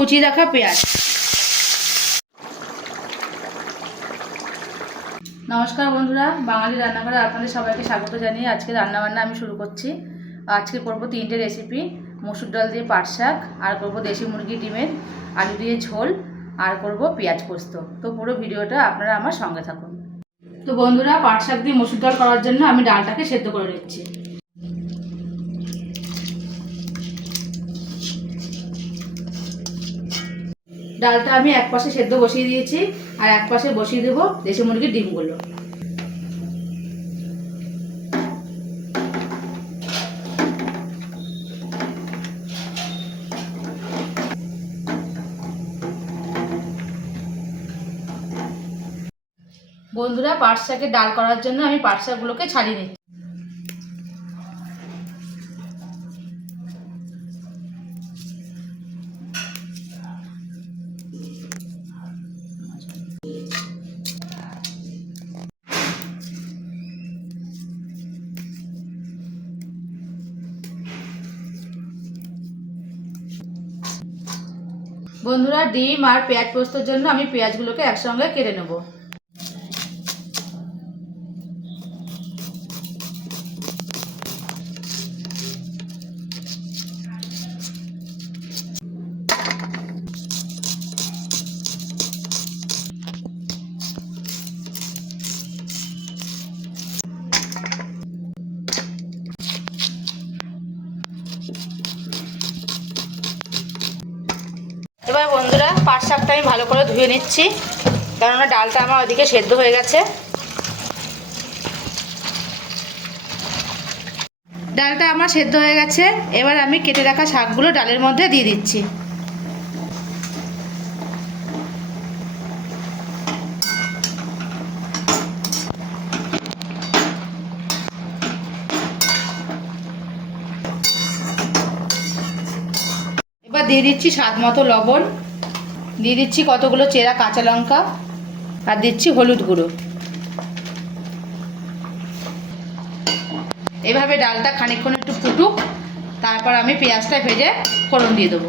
কুচিয়ে রাখা পেঁয়াজ। নমস্কার বন্ধুরা, বাঙালি রান্নাঘরে আপনাদের সবাইকে স্বাগত জানিয়ে আজকে রান্নাবান্না আমি শুরু করছি। আজকে করব 3টে রেসিপি। মসুর ডাল দিয়ে পাট শাক, আর করব দেশি মুরগি ডিমের আলু দিয়ে ঝোল, আর করব পেঁয়াজ পোস্ত। তো পুরো ভিডিওটা আপনারা আমার সঙ্গে থাকুন। তো বন্ধুরা, পাট শাক দিয়ে মসুর ডাল করার জন্য আমি ডালটাকে সেদ্ধ করে নিচ্ছি। ডালটা আমি এক পাশে সেদ্ধ বসিয়ে দিয়েছি, আর এক পাশে বসিয়ে দেবো দেশি মুরগির ডিমগুলো। বন্ধুরা, পাট শাকের ডাল করার জন্য আমি পাট শাকগুলোকে ছাড়িয়ে নিচ্ছি। বন্ধুরা, ডিম আর পেঁয়াজ পোস্তর জন্য আমি পেঁয়াজগুলোকে একসঙ্গে কেটে নেব। এবার বন্ধুরা, পাট শাকটা আমি ভালো করে ধুয়ে নিচ্ছি, কেননা ডালটা আমার ওদিকে সেদ্ধ হয়ে গেছে। ডালটা আমার সেদ্ধ হয়ে গেছে। এবার আমি কেটে রাখা শাকগুলো ডালের মধ্যে দিয়ে দিচ্ছি। এবার দিয়ে দিচ্ছি স্বাদ মতো লবণ, দিয়ে দিচ্ছি কতগুলো চেরা কাঁচা লঙ্কা, আর দিচ্ছি হলুদ গুঁড়ো। এভাবে ডালটা খানিকক্ষণ একটু ফুটুক, তারপর আমি পেঁয়াজটা ভেজে ফোড়ন দিয়ে দেবো।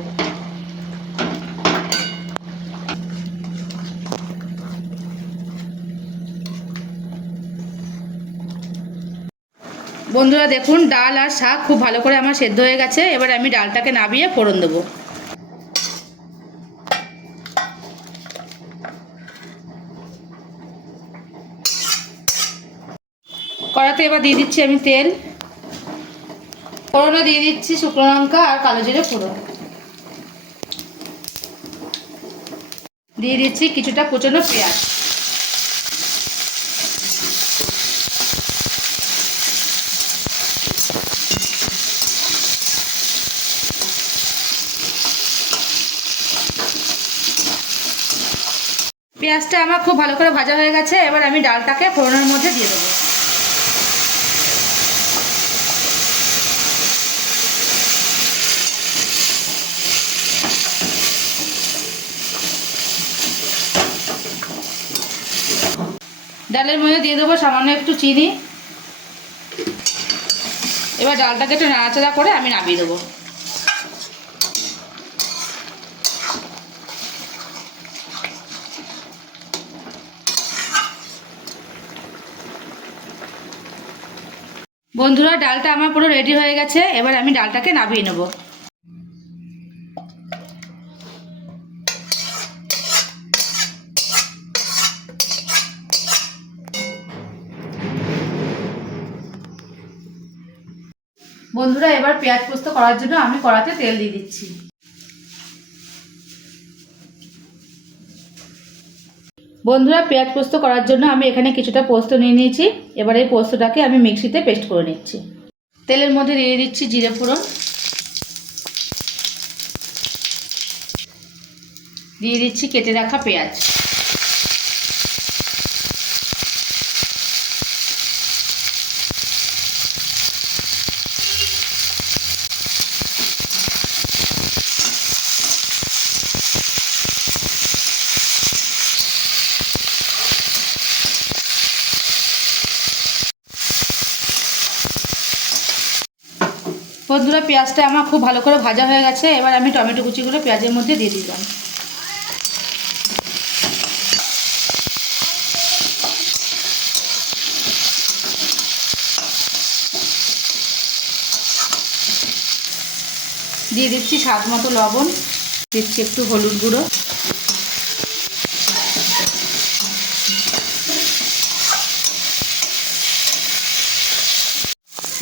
বন্ধুরা দেখুন, ডাল আর শাক খুব ভালো করে আমার সেদ্ধ হয়ে গেছে। এবার আমি ডালটাকে নামিয়ে ফোড়ন দেবো। কড়াতে এবার দিয়ে দিচ্ছি আমি তেল। ফোড়নে দিয়ে দিচ্ছি শুকনো লঙ্কা আর কালো জিরে ফোড়ন। দিয়ে দিচ্ছি কিছুটা কুচনো পেঁয়াজ। পেঁয়াজটা আমার খুব ভালো করে ভাজা হয়ে গেছে। এবার আমি ডালটাকে ফোড়নের মধ্যে দিয়ে দেবো। ডালের মধ্যে দিয়ে দেবো সামান্য একটু চিনি। এবার ডালটাকে একটু নাড়াচাড়া করে আমি নামিয়ে দেবো। বন্ধুরা, ডালটা আমার পুরো রেডি হয়ে গেছে। এবার আমি ডালটাকে নামিয়ে নেব। বন্ধুরা, এবার পেঁয়াজ পোস্ত করার জন্য আমি কড়াতে তেল দিয়ে দিচ্ছি। বন্ধুরা, পেঁয়াজ পোস্ত করার জন্য আমি এখানে কিছুটা পোস্ত নিয়ে নিয়েছি। এবার এই পোস্তটাকে আমি মিক্সিতে পেস্ট করে নিচ্ছি। তেলের মধ্যে দিয়ে দিচ্ছি জিরে ফোড়ন, দিয়ে দিচ্ছি কেটে রাখা পেঁয়াজ, বন্ধুরা পেঁয়াজটা আমার খুব ভালো করে ভাজা হয়ে গেছে। এবার আমি টমেটো কুচিগুলো পেঁয়াজের মধ্যে দিয়ে দিলাম। দিয়ে দিচ্ছি স্বাদ মতো লবণ, দিচ্ছি একটু হলুদ গুঁড়ো,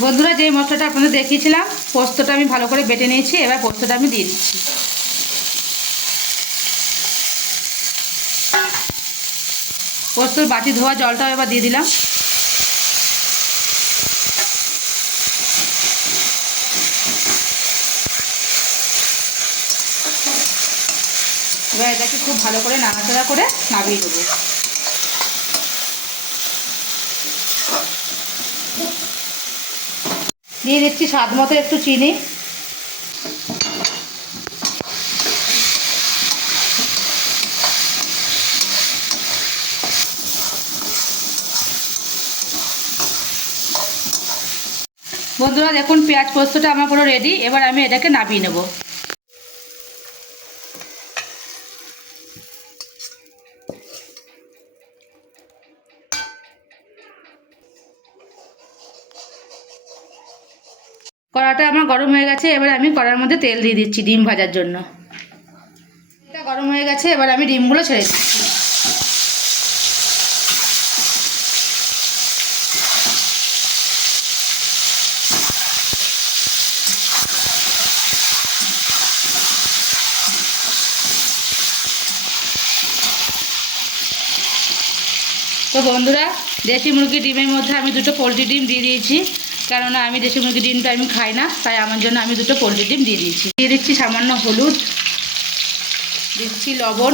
বন্ধুরা যে মশলাটা আপনাদের দেখিয়েছিলাম পোস্তটা আমি ভালো করে বেটে নিয়েছি। এবার পোস্তটা আমি দিয়ে দিচ্ছি। পোস্তর বাটি ধোয়া জলটাও এবার দিয়ে দিলাম। এবার এটাকে খুব ভালো করে নাড়াচাড়া করে নামিয়ে দেবো। দিয়ে দিচ্ছি স্বাদ মতো একটু চিনি, বন্ধুরা দেখুন পেঁয়াজ পোস্তটা আমার পুরো রেডি। এবার আমি এটাকে নামিয়ে নেব। কড়াটা আমার গরম হয়ে গেছে। এবার আমি কড়ার মধ্যে তেল দিয়ে দিচ্ছি ডিম ভাজার জন্য। এটা গরম হয়ে গেছে। এবার আমি ডিমগুলো ছেড়ে দিচ্ছি। তো বন্ধুরা দেশি মুরগির ডিমের মধ্যে আমি দুটো পোলট্রি ডিম দিয়ে দিয়েছি, কেননা আমি দেশি মুরগির ডিমটা আমি খাই না, তাই আমার জন্য আমি দুটো পোলট্রি ডিম দিয়ে দিয়েছি। দিয়ে দিচ্ছি সামান্য হলুদ, দিচ্ছি লবণ,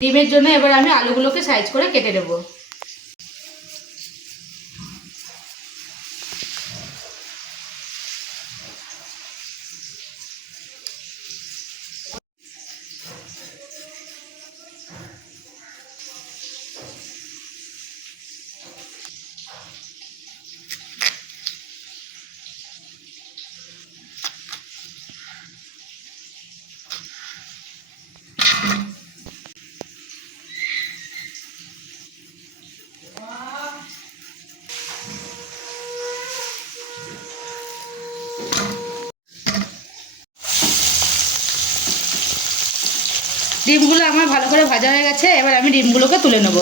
ডিমের জন্য এবার আমি আলুগুলোকে সাইজ করে কেটে নেব। ডিমগুলো আমার ভালো করে ভাজা হয়ে গেছে। এবার আমি ডিমগুলোকে তুলে নেব।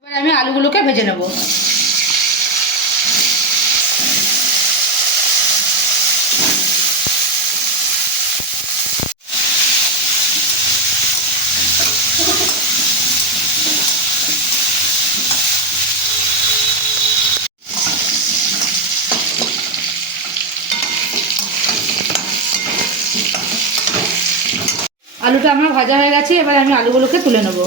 এবার আমি আলুগুলোকে ভেজে নেব। আলুটা আমার ভাজা হয়ে গেছে। এবার আমি আলুগুলোকে তুলে নেব।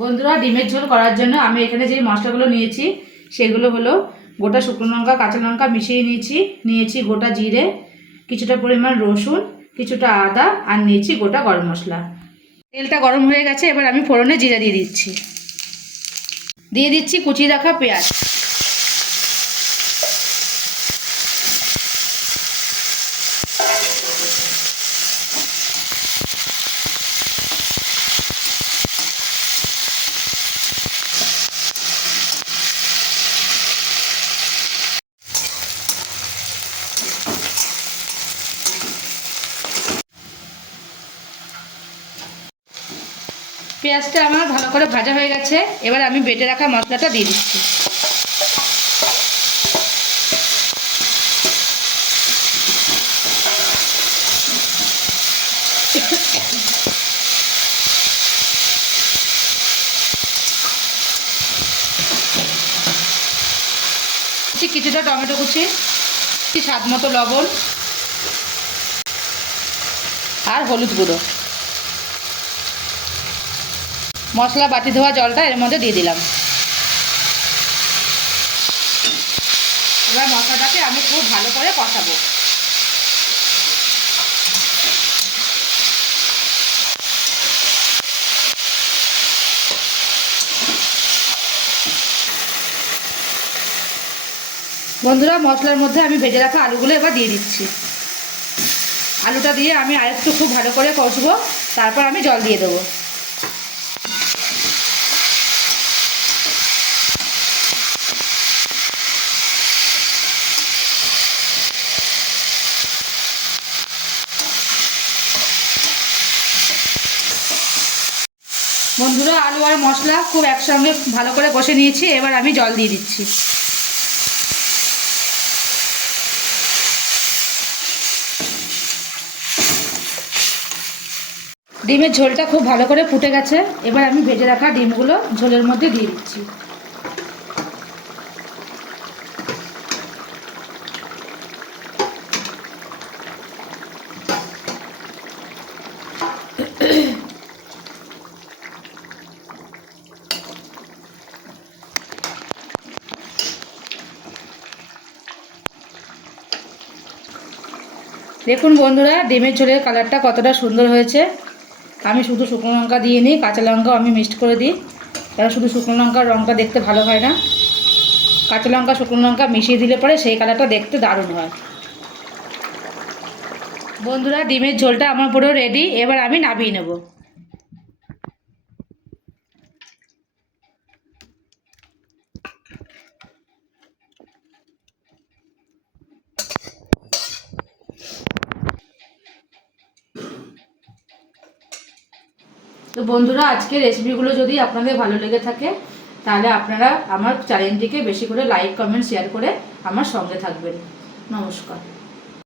বন্ধুরা ডিমের ঝোল করার জন্য আমি এখানে যে মশলাগুলো নিয়েছি সেগুলো হলো গোটা শুকনো লঙ্কা, কাঁচা লঙ্কা মিশিয়ে নিয়েছি গোটা জিরে, কিছুটা পরিমাণ রসুন, কিছুটা আদা, আর নিয়েছি গোটা গরম মশলা। তেলটা গরম হয়ে গেছে। এবার আমি ফোড়নে জিরা দিয়ে দিচ্ছি কুচিয়ে রাখা পেঁয়াজ, পেঁয়াজটা আমার ভালো করে ভাজা হয়ে গেছে। এবার আমি বেটে রাখা মশলাটা দিয়ে দিচ্ছি। কিছুটা টমেটো কুচি, স্বাদ মতো লবণ আর হলুদ গুঁড়ো। মশলা বাটি ধোয়া জলটা এর মধ্যে দিয়ে দিলাম। এবার মশলাটাকে আমি খুব ভালো করে কষাবো। বন্ধুরা, মশলার মধ্যে আমি ভেজে রাখা আলুগুলো এবার দিয়ে দিচ্ছি। আলুটা দিয়ে আমি আরেকটু খুব ভালো করে কষবো, তারপর আমি জল দিয়ে দেবো। বন্ধুরা, আলু আর মশলা খুব একসঙ্গে ভালো করে কষে নিয়েছি, এবার আমি জল দিয়ে দিচ্ছি। ডিমের ঝোলটা খুব ভালো করে ফুটে গেছে, এবার আমি ভেজে রাখা ডিমগুলো ঝোলের মধ্যে দিয়ে দিচ্ছি। দেখুন বন্ধুরা, ডিমের ঝোলের কালারটা কতটা সুন্দর হয়েছে। আমি শুধু শুকনো লঙ্কা দিয়ে নিই, কাঁচা লঙ্কাও আমি মিক্সড করে দিই, কারণ শুধু শুকনো লঙ্কার রঙটা দেখতে ভালো হয় না, কাঁচা লঙ্কা শুকনো লঙ্কা মিশিয়ে দিলে পরে সেই কালারটা দেখতে দারুণ হয়। বন্ধুরা, ডিমের ঝোলটা আমার পুরো রেডি, এবার আমি নামিয়ে নেব। তো বন্ধুরা, আজকের রেসিপিগুলো যদি আপনাদের ভালো লেগে থাকে তাহলে আপনারা আমার চ্যানেলটিকে বেশি করে লাইক কমেন্ট শেয়ার করে আমার সঙ্গে থাকবেন। নমস্কার।